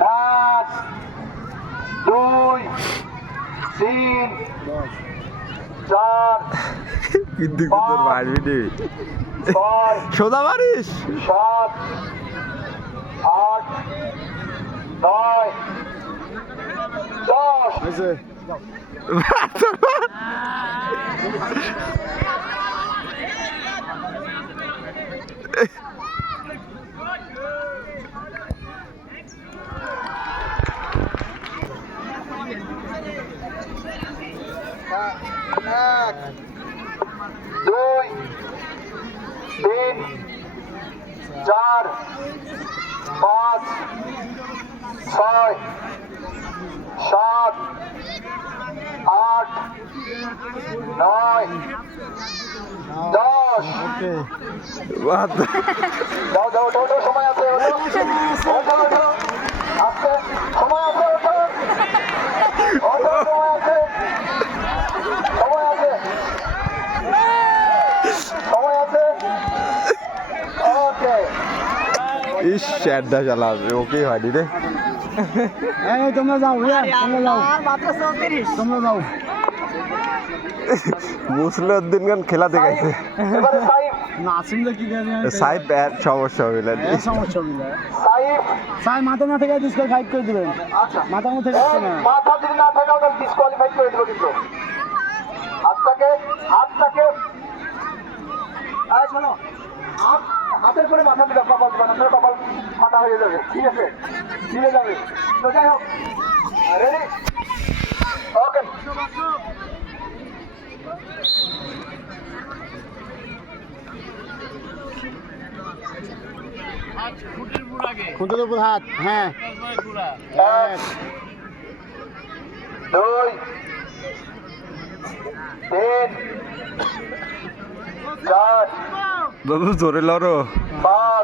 পাঁচ দুই তিন চার কিন্তু তোর মারবি ছয় সোজা মারিস সাত আট নয় দশ। এক দুই তিন চার পাঁচ ছয় সাত আট নয় দশ। দাও দাও ওঠো ওঠো সময় আছে ওঠো ওঠো ওঠো আস্তে সময় আছে ওঠো সময় আছে সময় আছে সময় আছে ওকে ইস শ্যাডটা চালাবে ওকে হয়নি রে। এই তোমরা যাও তোমরা যাও। তোমরা যাও। মুসলিউদ্দিন খান খেলা দেখাইছে এবারে সাইফ। নাসিমটা কি জানি? সাইব এর সমস্যা সাইফ। সাই মাথা না থেকে ডিসকাল ফাইট করে দিবেন। আচ্ছা। মাথা মাথা যদি না থাকাও তাহলে ডিসকোয়ালিফাইড করে দেবো কিন্তু। হাতটাকে হাতটাকে। আরে শোনো। হাত হাতের করে মাথা দিলে কপাল দিবা না কপাল ফাটা হয়ে যাবে। ঠিক আছে? ছিঁড়ে যাবে। তো যাই হোক। Ready okay. খুঁটের উপর হাত হ্যাঁ। দুই তিন চার বাবু জোরে লড়ো।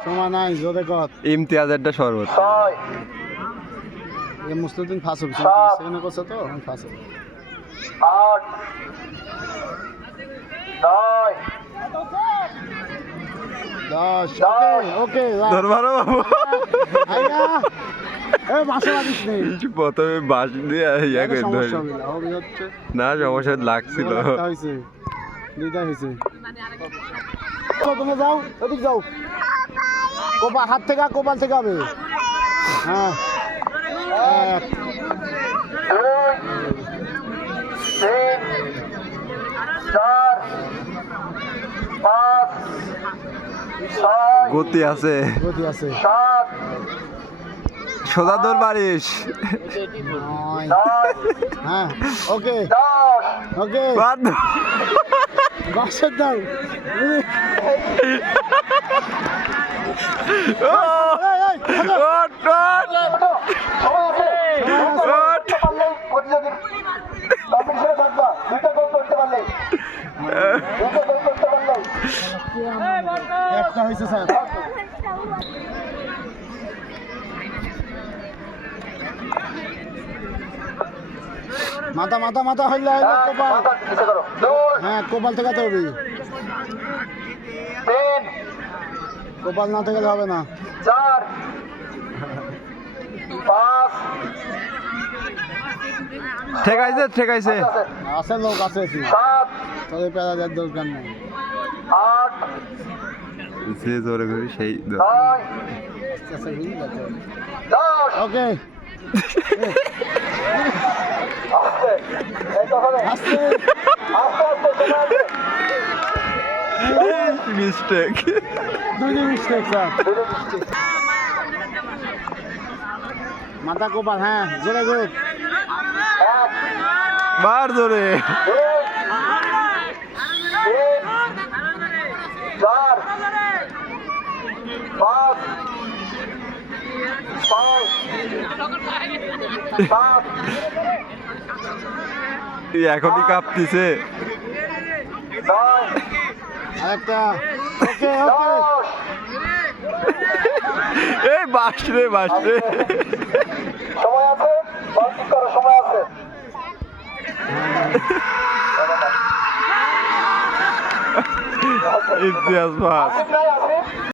সময় নাই জোরে কর। ইমতিয়াজেরটা শরবত। ছয়। এই ফাঁস হবে সেখানে করছে তো? ফাঁস হবে আট। নয়। দশ। ওকে বাবু। প্রথমে বাস দিয়ে ইয়া করে ধরে। না সমস্যা লাগছিল। দুইটা হয়েছে তোমরা যাও ওদিক যাও। কোপা হাত থেকে কোপাল থেকে হবে। হ্যাঁ। এক। তিন চার পাঁচ গতি আছে। গতি আছে। সাত সোজা দৌড় হ্যাঁ ওকে। কম্পিটিশনে থাকবা দুইটা গোল করতে পারলেই দুইটা গোল করতে পারলেই একটা হয়েছে স্যার। মাথা মাথা মাথা হইলে হইলে কোপাল। হ্যাঁ কপাল থেকে তো হবে তিন। কোপাল না থেকে হবে না। চার। পাঁচ। ঠেকাইছে ঠেকাইছে। আছে, আছে। লোক আছে সাত। তবে পেলা দেওয়ার দরকার নেই। আট। যে জোরে করি সেই? দশ। ওকে। মিস্টেক দুই মিস্টেক স্যার দুটো মিষ্টি। মাথা কোপাল হ্যাঁ জোরে এক মার জোরে চার তুই এখনই কাঁপতিছে। এই বাস রে বাস রে। সময় আছে? বল ঠিক করো সময় আছে? ইতিহাস আসিফ